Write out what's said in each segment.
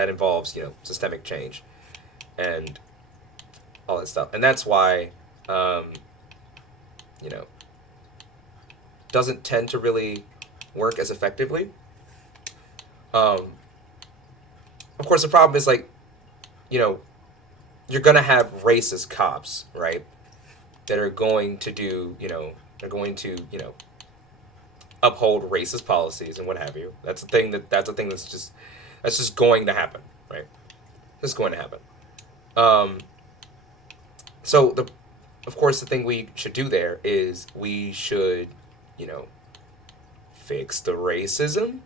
that involves, systemic change and all that stuff. And that's why, you know, doesn't tend to really work as effectively. Um, of course, the problem is like, you know, you're gonna have racist cops, right? That are going to do, they're going to, uphold racist policies and what have you. That's just going to happen, right? It's going to happen. Um, so of course, the thing we should do there is we should, you know, fix the racism,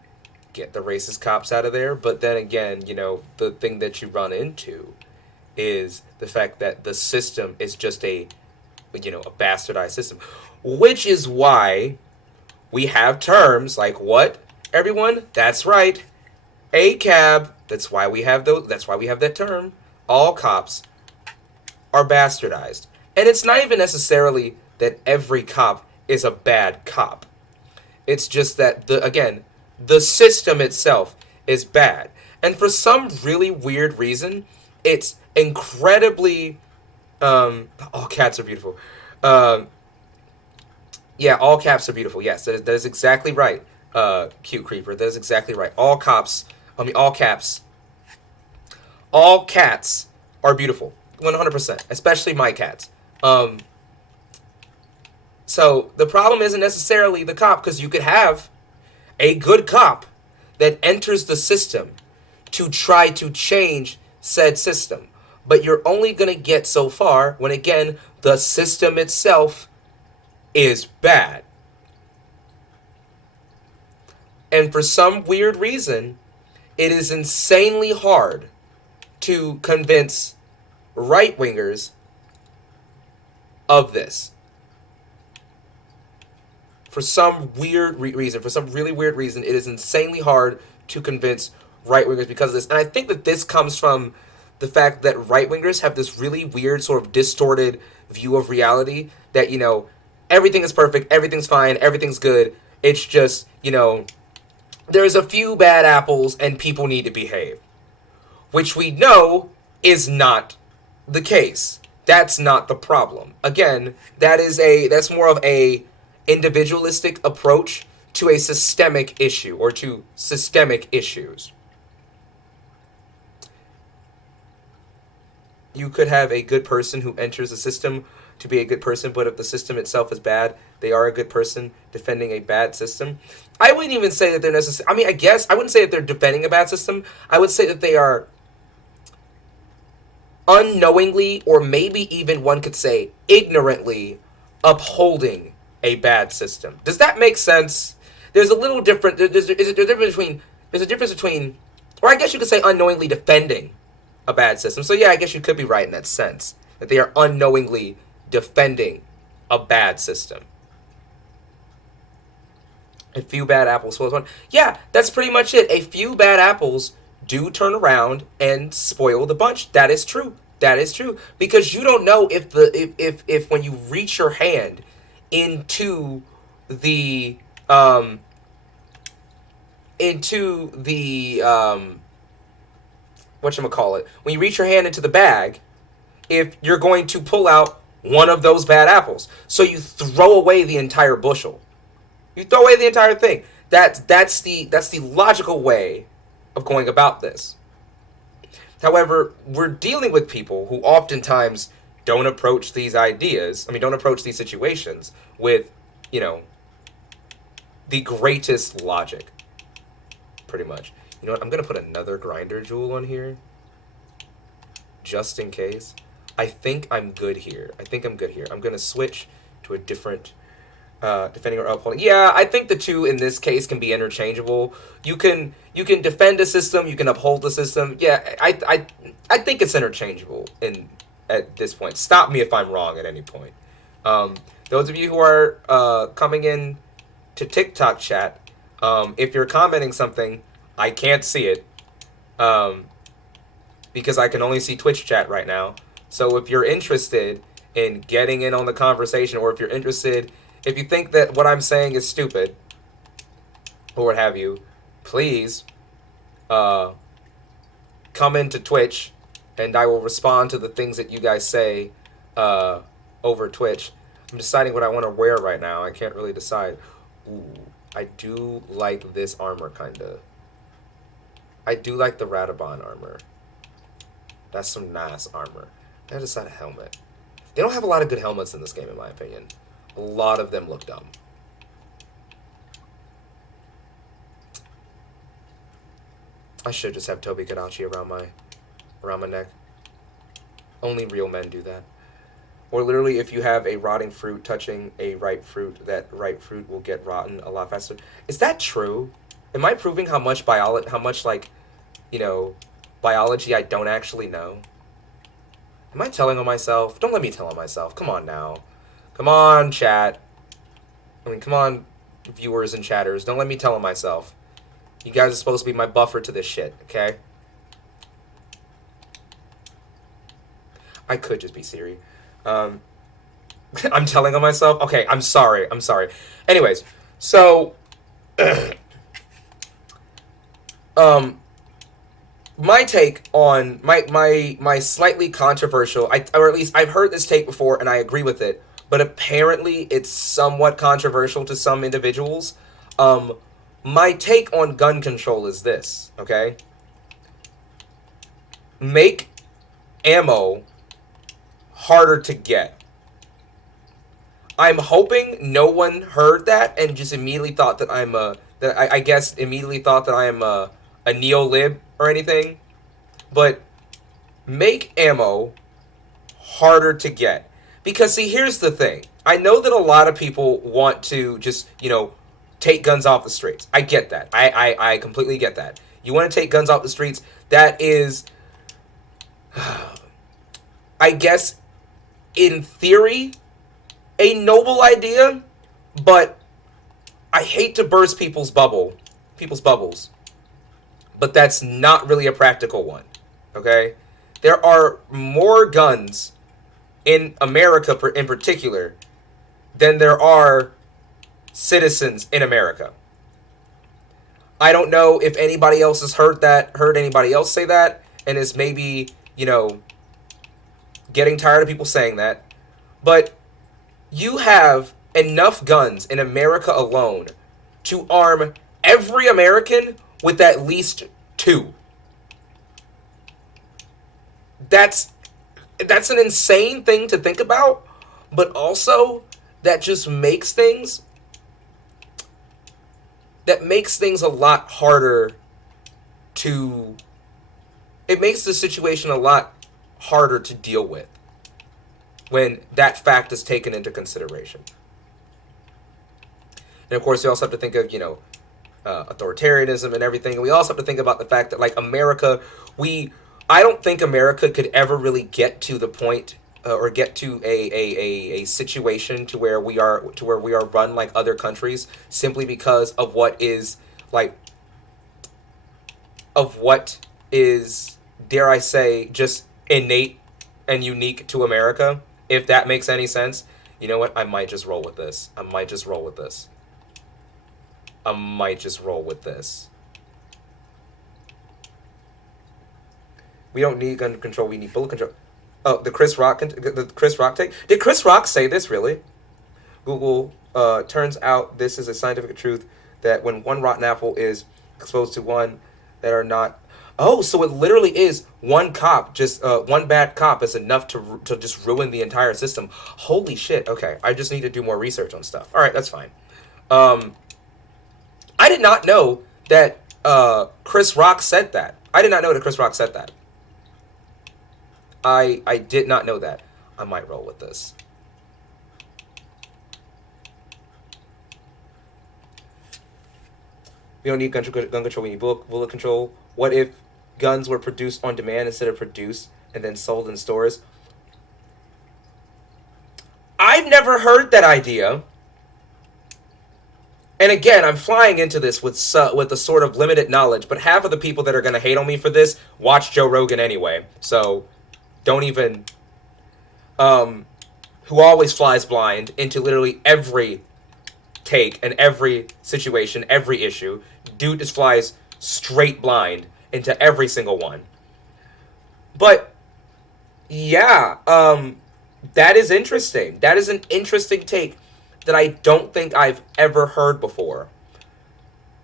get the racist cops out of there. But then again, the thing that you run into is the fact that the system is just a bastardized system, which is why we have terms like what, everyone? That's right, ACAB. That's why we have those. That's why we have that term. All cops are bastardized, and it's not even necessarily that every cop is a bad cop. It's just that the system itself is bad, and for some really weird reason, it's incredibly. All cats are beautiful. Um, yeah, all caps are beautiful. Yes, that is exactly right. Cute creeper. That is exactly right. All caps. All cats are beautiful. 100%. Especially my cats. Um, so the problem isn't necessarily the cop, because you could have a good cop that enters the system to try to change said system. But you're only going to get so far when, again, the system itself is bad. And for some weird reason, it is insanely hard to convince right wingers of this. For some weird reason, for some really weird reason, it is insanely hard to convince right wingers because of this. And I think that this comes from the fact that right wingers have this really weird, sort of distorted view of reality that, everything is perfect, everything's fine, everything's good. It's just, there's a few bad apples and people need to behave, which we know is not the case. That's not the problem. Again, that's more of a individualistic approach to a systemic issue or to systemic issues. You could have a good person who enters the system to be a good person, but if the system itself is bad, they are a good person defending a bad system. I wouldn't even say that they're necessarily. I mean, I guess I wouldn't say that they're defending a bad system. I would say that they are unknowingly, or maybe even one could say ignorantly, upholding a bad system. Does that make sense? There's a little different. There's a difference between. There's a difference between, or I guess you could say unknowingly defending a bad system. So yeah, I guess you could be right in that sense that they are unknowingly defending a bad system. A few bad apples spoils one. Yeah, that's pretty much it. A few bad apples do turn around and spoil the bunch. That is true. That is true, because you don't know if when you reach your hand into the whatchamacallit, when you reach your hand into the bag, if you're going to pull out one of those bad apples. So you throw away the entire bushel. You throw away the entire thing. That's the logical way of going about this. However, we're dealing with people who oftentimes don't approach these ideas, don't approach these situations with, the greatest logic, pretty much. You know what? I'm going to put another grinder jewel on here, just in case. I think I'm good here. I'm going to switch to a different defending or upholding. Yeah, I think the two in this case can be interchangeable. You can defend a system, you can uphold the system. Yeah, I think it's interchangeable at this point. Stop me if I'm wrong at any point. Those of you who are coming in to TikTok chat, if you're commenting something, I can't see it because I can only see Twitch chat right now. So if you're interested in getting in on the conversation, or if you think that what I'm saying is stupid, or what have you, please come into Twitch, and I will respond to the things that you guys say over Twitch. I'm deciding what I want to wear right now. I can't really decide. Ooh, I do like this armor, kind of. I do like the Radabon armor. That's some nice armor. I gotta decide a helmet. They don't have a lot of good helmets in this game, in my opinion. A lot of them look dumb. I should just have Tobi Kadachi around my neck. Only real men do that. Or literally, if you have a rotting fruit touching a ripe fruit, that ripe fruit will get rotten a lot faster. Is that true? Am I proving how much like, you know, biology I don't actually know? Am I telling on myself? Don't let me tell on myself. Come on now. Come on, chat. I mean, come on, viewers and chatters. Don't let me tell on myself. You guys are supposed to be my buffer to this shit, okay? I could just be Siri. I'm telling on myself? Okay, I'm sorry. Anyways, so... my take on my slightly controversial, or at least I've heard this take before and I agree with it, but apparently it's somewhat controversial to some individuals. My take on gun control is this, okay? Make ammo harder to get. I'm hoping no one heard that and just immediately thought that I guess immediately thought that I am a neo-lib or anything, but make ammo harder to get. Because, see, here's the thing. I know that a lot of people want to just, take guns off the streets. I get that. I completely get that. You want to take guns off the streets. That is, I guess, in theory, a noble idea, but I hate to burst people's bubbles. But that's not really a practical one, okay? There are more guns in America in particular than there are citizens in America. I don't know if anybody else has heard anybody else say that, and is maybe, getting tired of people saying that. But you have enough guns in America alone to arm every American with at least 2. That's an insane thing to think about, but also that just makes things a lot harder to... It makes the situation a lot harder to deal with when that fact is taken into consideration. And of course, you also have to think of, authoritarianism and everything. And we also have to think about the fact that, like, America, I don't think America could ever really get to the point or get to a situation to where we are run like other countries, simply because of what is, dare I say, just innate and unique to America. If that makes any sense. You know what? I might just roll with this. We don't need gun control. We need bullet control. Oh, the Chris Rock take. Did Chris Rock say this, really? Google, turns out this is a scientific truth that when one rotten apple is exposed to one that are not... Oh, so it literally is one bad cop is enough to just ruin the entire system. Holy shit. Okay, I just need to do more research on stuff. All right, that's fine. I did not know that Chris Rock said that. I did not know that. I did not know that. I might roll with this. We don't need gun control. We need bullet control. What if guns were produced on demand instead of produced and then sold in stores? I've never heard that idea. And again, I'm flying into this with a sort of limited knowledge, but half of the people that are going to hate on me for this watch Joe Rogan anyway. So don't even... who always flies blind into literally every take and every situation, every issue. Dude just flies straight blind into every single one. But yeah, that is interesting. That is an interesting take that I don't think I've ever heard before.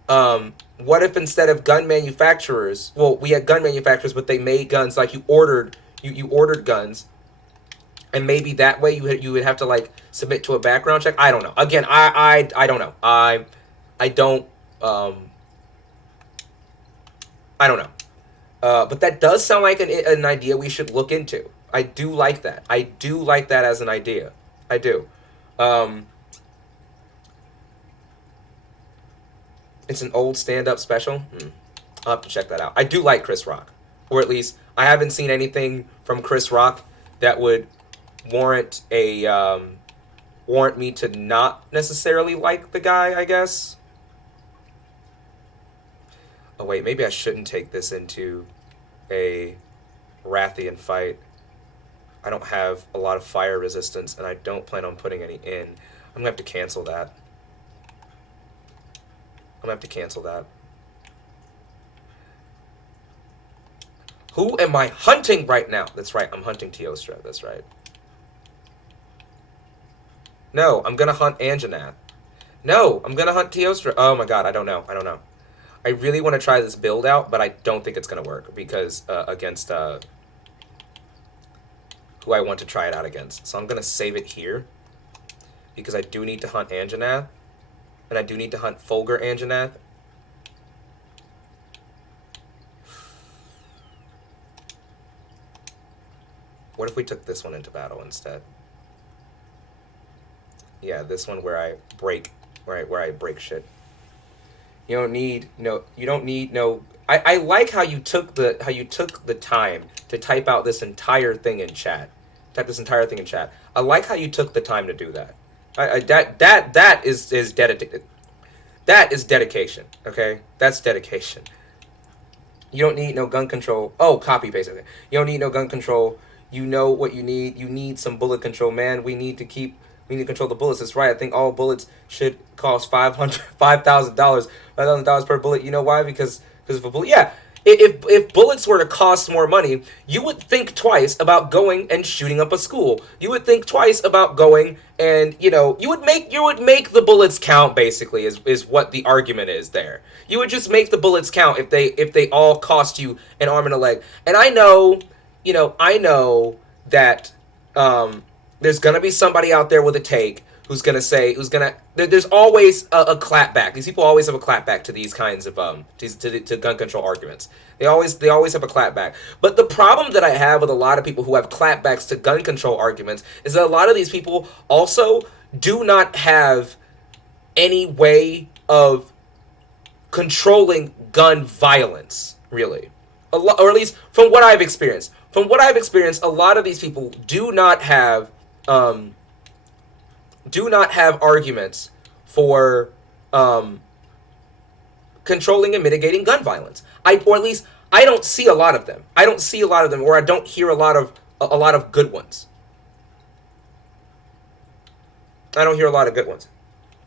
What if instead of gun manufacturers, well, we had gun manufacturers, but they made guns like you ordered guns, and maybe that way you would have to like submit to a background check. I don't know. Again, I don't know. I don't I don't know. But that does sound like an idea we should look into. I do like that. I do like that as an idea. I do. Um, it's an old stand-up special. I'll have to check that out. I do like Chris Rock, or at least I haven't seen anything from Chris Rock that would warrant a warrant me to not necessarily like the guy. I guess. Oh wait, maybe I shouldn't take this into a Rathian fight. I don't have a lot of fire resistance, and I don't plan on putting any in. I'm gonna have to cancel that. I'm gonna have to cancel that. Who am I hunting right now? That's right, I'm hunting Teostra. That's right. No, I'm gonna hunt Anjanath. No, I'm gonna hunt Teostra. Oh my god, I don't know. I don't know. I really want to try this build out, but I don't think it's gonna work because against who I want to try it out against. So I'm gonna save it here because I do need to hunt Anjanath, and I do need to hunt Fulgur Anjanath. What if we took this one into battle instead? Yeah, this one where I break, where I break shit. You don't need no. You don't need no. I like how you took the time to type out this entire thing in chat. Type this entire thing in chat. I like how you took the time to do that. That is dedicated. That is dedication. Okay, that's dedication. You don't need no gun control. Oh, copy paste. Okay. You don't need no gun control. You know what you need. You need some bullet control, man. We need to control the bullets. That's right. I think all bullets should cost $5,000 $5,000 per bullet. You know why? Because if a bullet, yeah. If bullets were to cost more money, you would think twice about going and shooting up a school. You would think twice about going and you would make the bullets count. Basically, is what the argument is there. You would just make the bullets count if they all cost you an arm and a leg. And I know that there's gonna be somebody out there with a take there's always a clapback. These people always have a clapback to these kinds of to gun control arguments. They always have a clapback. But the problem that I have with a lot of people who have clapbacks to gun control arguments is that a lot of these people also do not have any way of controlling gun violence, really. Or at least from what I've experienced. From what I've experienced, a lot of these people do not have arguments for controlling and mitigating gun violence. Or at least I don't see a lot of them. I don't see a lot of them, or I don't hear a lot of good ones. I don't hear a lot of good ones.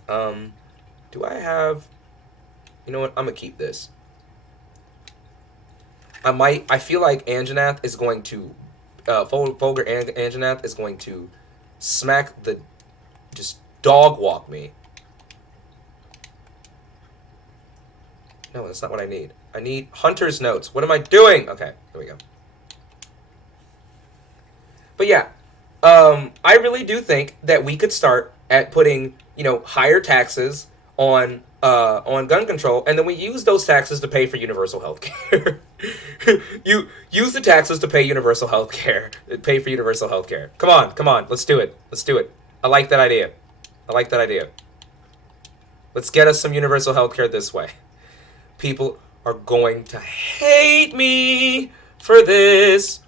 Do I have? You know what? I'm gonna keep this. I feel like Anjanath is going to, Fulgur Anjanath is going to just dog walk me. No, that's not what I need. I need Hunter's Notes. What am I doing? Okay, here we go. But yeah, I really do think that we could start at putting, higher taxes on gun control, and then we use those taxes to pay for universal health care. You use the taxes to pay universal health care. Pay for universal health care. Come on, let's do it. Let's do it. I like that idea. Let's get us some universal health care this way. People are going to hate me for this.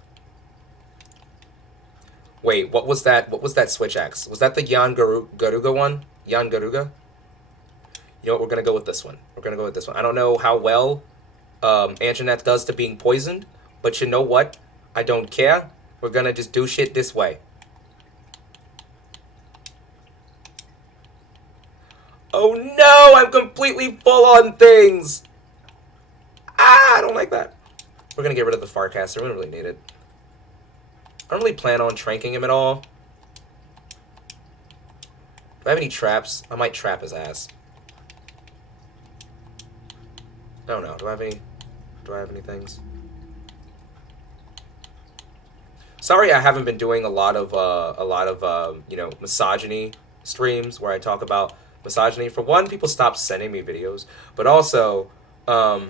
Wait, what was that? What was that switch axe? Was that the Garuga one? Jan Garuga? You know what? We're going to go with this one. I don't know how well Anjanath does to being poisoned, but you know what? I don't care. We're going to just do shit this way. Oh no! I'm completely full on things! I don't like that. We're going to get rid of the Farcaster. We don't really need it. I don't really plan on tranking him at all. Do I have any traps? I might trap his ass. I don't know. Do I have any things? Sorry, I haven't been doing a lot of misogyny streams where I talk about misogyny. For one, people stopped sending me videos, but also, I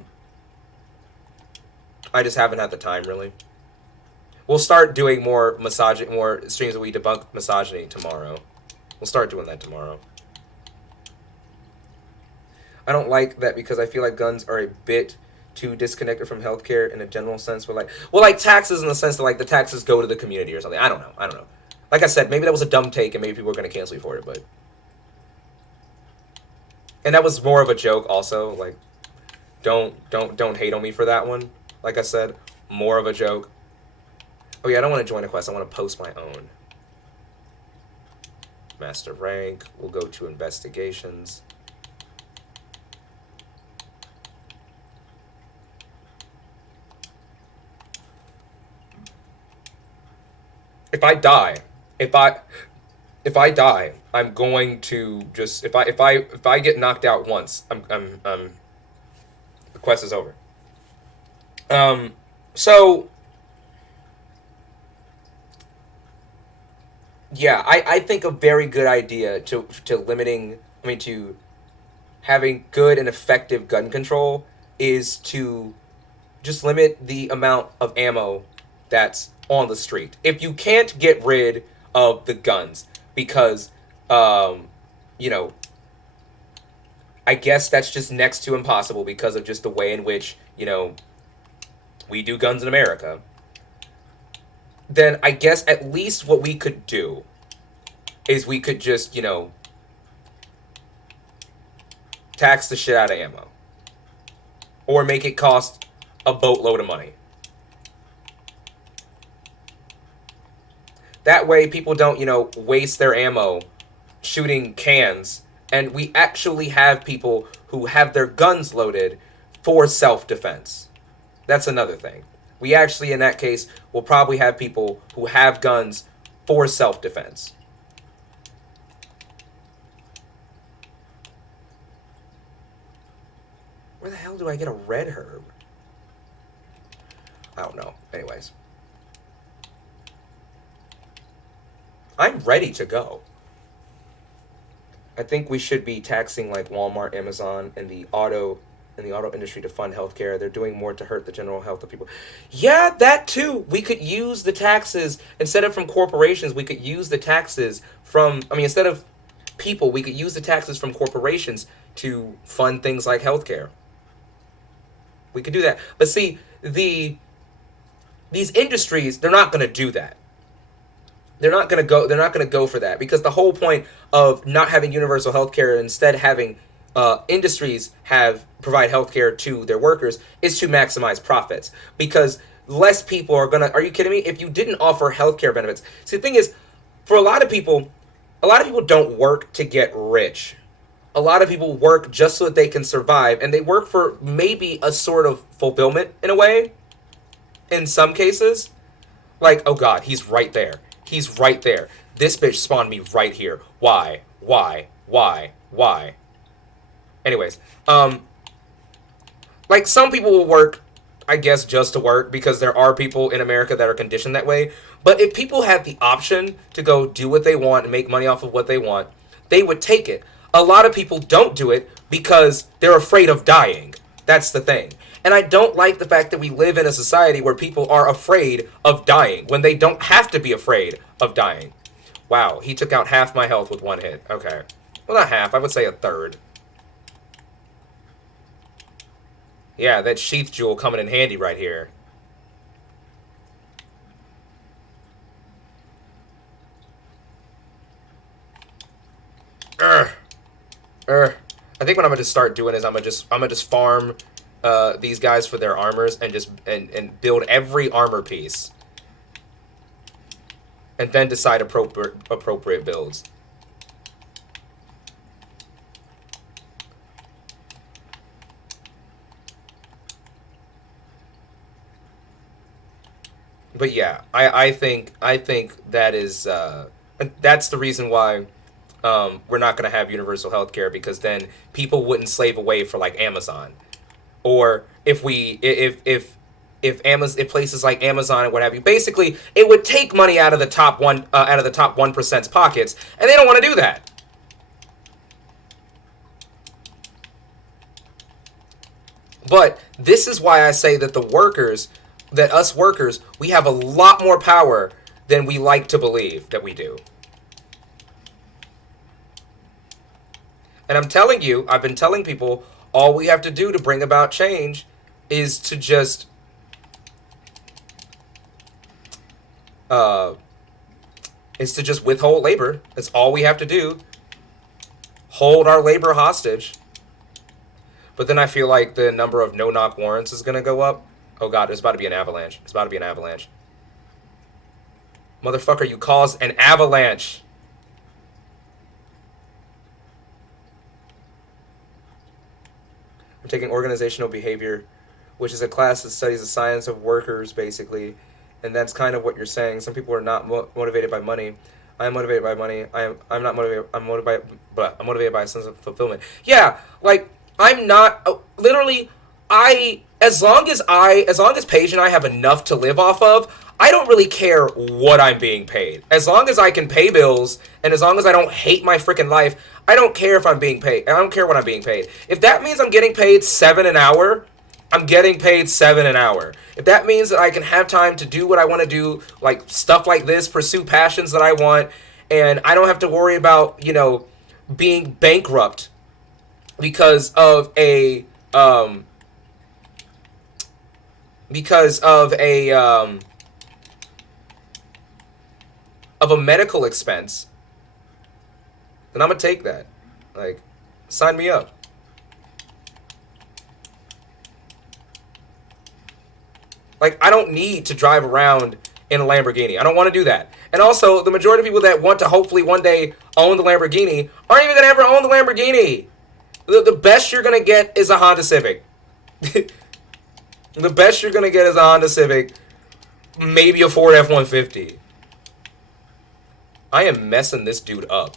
just haven't had the time really. We'll start doing more streams where we debunk misogyny tomorrow. We'll start doing that tomorrow. I don't like that because I feel like guns are a bit too disconnected from healthcare in a general sense. But like taxes in the sense that like the taxes go to the community or something. I don't know. Like I said, maybe that was a dumb take and maybe people are going to cancel me for it, but. And that was more of a joke also. Like, don't hate on me for that one. Like I said, more of a joke. Oh yeah, I don't want to join a quest. I want to post my own. Master rank. We'll go to investigations. If I die, if I die, I'm going to just if I get knocked out once, the quest is over. So yeah, I think a very good idea to having good and effective gun control is to just limit the amount of ammo that's on the street. If you can't get rid of the guns because, you know, I guess that's just next to impossible because of just the way in which, we do guns in America, then I guess at least what we could do is we could just, tax the shit out of ammo. Or make it cost a boatload of money. That way people don't, waste their ammo shooting cans. And we actually have people who have their guns loaded for self-defense. That's another thing. We actually, in that case, will probably have people who have guns for self-defense. Where the hell do I get a red herb? I don't know. Anyways. I'm ready to go. I think we should be taxing like Walmart, Amazon, and the auto industry to fund healthcare. They're doing more to hurt the general health of people. Yeah, that too. We could use the taxes instead of from corporations. We could use the taxes from. Instead of people, we could use the taxes from corporations to fund things like healthcare. We could do that. But see, these industries, they're not going to do that. They're not going to go for that because the whole point of not having universal healthcare and instead having industries provide healthcare to their workers is to maximize profits because less people are going to. Are you kidding me? If you didn't offer healthcare benefits, see the thing is, for a lot of people don't work to get rich. A lot of people work just so that they can survive, and they work for maybe a sort of fulfillment in a way. In some cases, like, oh god, he's right there. He's right there. This bitch spawned me right here. Why? Anyways, like some people will work, I guess, just to work because there are people in America that are conditioned that way. But if people had the option to go do what they want and make money off of what they want, they would take it. A lot of people don't do it because they're afraid of dying. That's the thing. And I don't like the fact that we live in a society where people are afraid of dying when they don't have to be afraid of dying. Wow, he took out half my health with one hit. Okay. Well, not half. I would say a third. Yeah, that sheath jewel coming in handy right here. I think what I'm gonna just start doing is I'm gonna just farm these guys for their armors and just and build every armor piece, and then decide appropriate builds. But yeah, I think that is that's the reason why we're not going to have universal health care, because then people wouldn't slave away for like Amazon. Or if Amazon, if places like Amazon and what have you, basically it would take money out of the top one out of the top 1%'s pockets, and they don't want to do that. But this is why I say that the workers, that us workers, we have a lot more power than we like to believe that we do. And I'm telling you, I've been telling people, all we have to do to bring about change is to just uh, withhold labor. That's all we have to do. Hold our labor hostage. But then I feel like the number of no-knock warrants is gonna go up. Oh god, there's about to be an avalanche. It's about to be an avalanche. Motherfucker, you caused an avalanche. I'm taking organizational behavior, which is a class that studies the science of workers, basically. And that's kind of what you're saying. Some people are not motivated by money. I am motivated by money. I'm not motivated. I'm motivated by a sense of fulfillment. Yeah, like I'm not literally. I as long as Paige and I have enough to live off of, I don't really care what I'm being paid. As long as I can pay bills, and as long as I don't hate my freaking life, I don't care if I'm being paid. I don't care what I'm being paid. If that means I'm getting paid 7 an hour, I'm getting paid 7 an hour. If that means that I can have time to do what I want to do, like stuff like this, pursue passions that I want, and I don't have to worry about, being bankrupt because of a because of a medical expense, then I'm gonna take that. Like, sign me up. Like, I don't need to drive around in a Lamborghini. I don't want to do that. And also, the majority of people that want to hopefully one day own the Lamborghini aren't even gonna ever own the Lamborghini. The best you're gonna get is a Honda Civic. The best you're gonna get is a Honda Civic, maybe a Ford F-150. I am messing this dude up.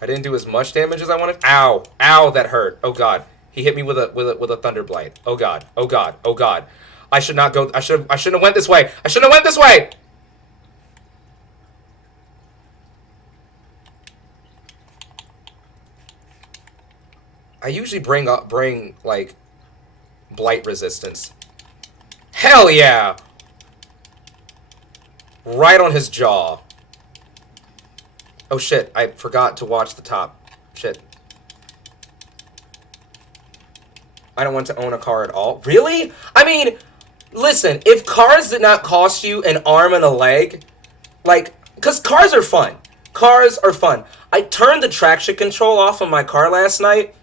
I didn't do as much damage as I wanted. Ow. Ow, that hurt. Oh god. He hit me with a thunder blight. Oh god. Oh god. Oh god. I should not go. I shouldn't have went this way. I shouldn't have went this way. I usually bring like blight resistance. Hell yeah. Right on his jaw. Oh shit, I forgot to watch the top. Shit. I don't want to own a car at all. Really? I mean, listen, if cars did not cost you an arm and a leg, like, because cars are fun. Cars are fun. I turned the traction control off on my car last night.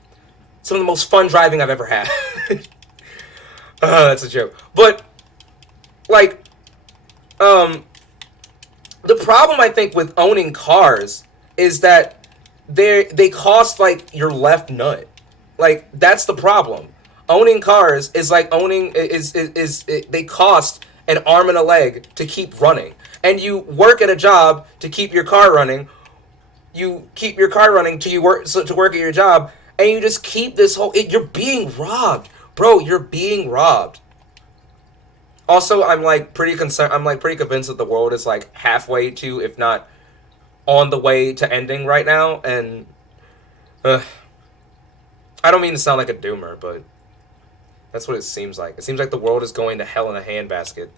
Some of the most fun driving I've ever had. That's a joke. But, like, the problem I think with owning cars is that they cost like your left nut. Like, that's the problem. Owning cars is like owning they cost an arm and a leg to keep running. And you work at a job to keep your car running. You keep your car running to work at your job, and you just keep this whole you're being robbed. Bro, you're being robbed. Also, I'm like pretty concerned. I'm like pretty convinced that the world is like halfway to, if not on the way to ending right now. And I don't mean to sound like a doomer, but that's what it seems like. It seems like the world is going to hell in a handbasket.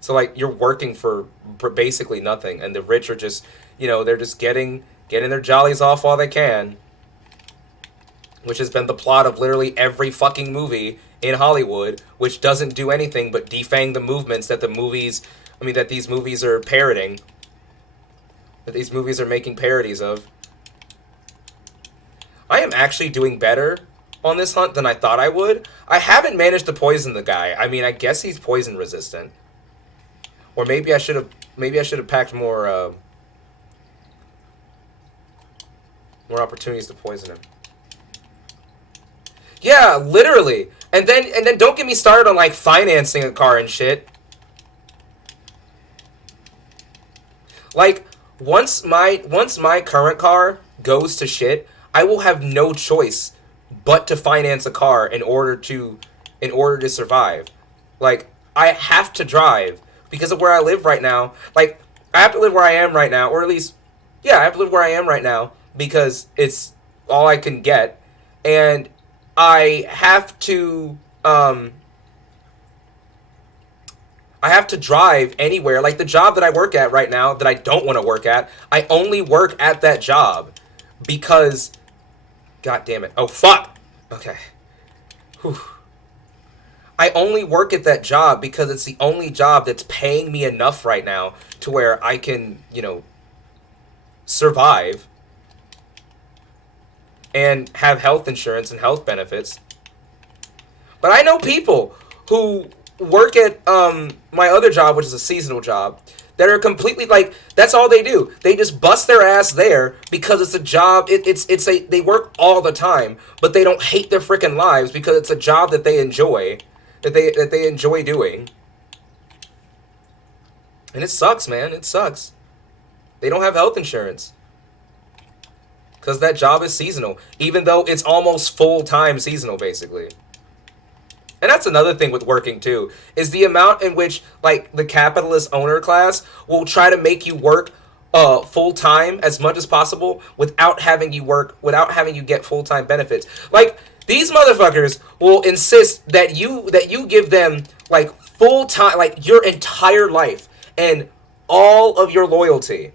So like you're working for basically nothing, and the rich are just, they're just getting their jollies off while they can, which has been the plot of literally every fucking movie in Hollywood, which doesn't do anything but defang the movements that that these movies are parroting, that these movies are making parodies of. I am actually doing better on this hunt than I thought I would. I haven't managed to poison the guy. I mean, I guess he's poison resistant. Or maybe I should have packed more More opportunities to poison him. Yeah, literally. And then don't get me started on like financing a car and shit. Like once my current car goes to shit, I will have no choice but to finance a car in order to survive. Like I have to drive because of where I live right now. Like I have to live where I am right now, or at least yeah, I have to live where I am right now because it's all I can get, and I have to I have to drive anywhere. Like the job that I work at right now that I don't want to work at, I only work at that job because God damn it. Oh fuck. Okay. Whew. I only work at that job because it's the only job that's paying me enough right now to where I can, survive and have health insurance and health benefits. But I know people who work at my other job, which is a seasonal job, that are completely like that's all they do. They just bust their ass there because it's a job. They work all the time, but they don't hate their freaking lives because it's a job that they enjoy, that they enjoy doing. And it sucks, man. It sucks. They don't have health insurance because that job is seasonal, even though it's almost full-time seasonal, basically. And that's another thing with working too, is the amount in which like the capitalist owner class will try to make you work full time as much as possible without having you get full time benefits. Like these motherfuckers will insist that you give them like full time, like your entire life and all of your loyalty,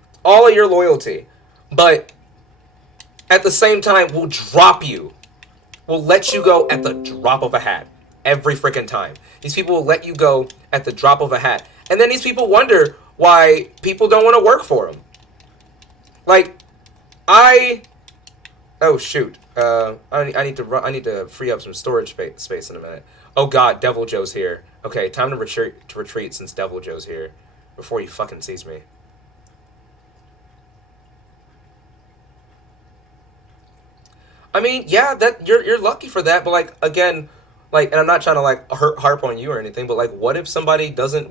but at the same time will let you go at the drop of a hat. Every freaking time. These people will let you go at the drop of a hat. And then these people wonder why people don't want to work for them. Like, oh, shoot. I need to free up some storage space in a minute. Oh, God, Devil Joe's here. Okay, time to retreat since Devil Joe's here. Before he fucking sees me. I mean, yeah, that you're lucky for that, but, like, again... Like, and I'm not trying to like harp on you or anything, but like, what if somebody like doesn't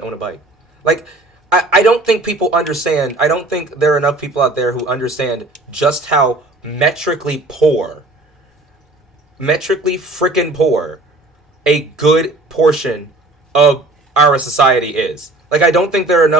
own a bike? Like, I don't think people understand. I don't think there are enough people out there who understand just how metrically freaking poor, a good portion of our society is. Like, I don't think there are enough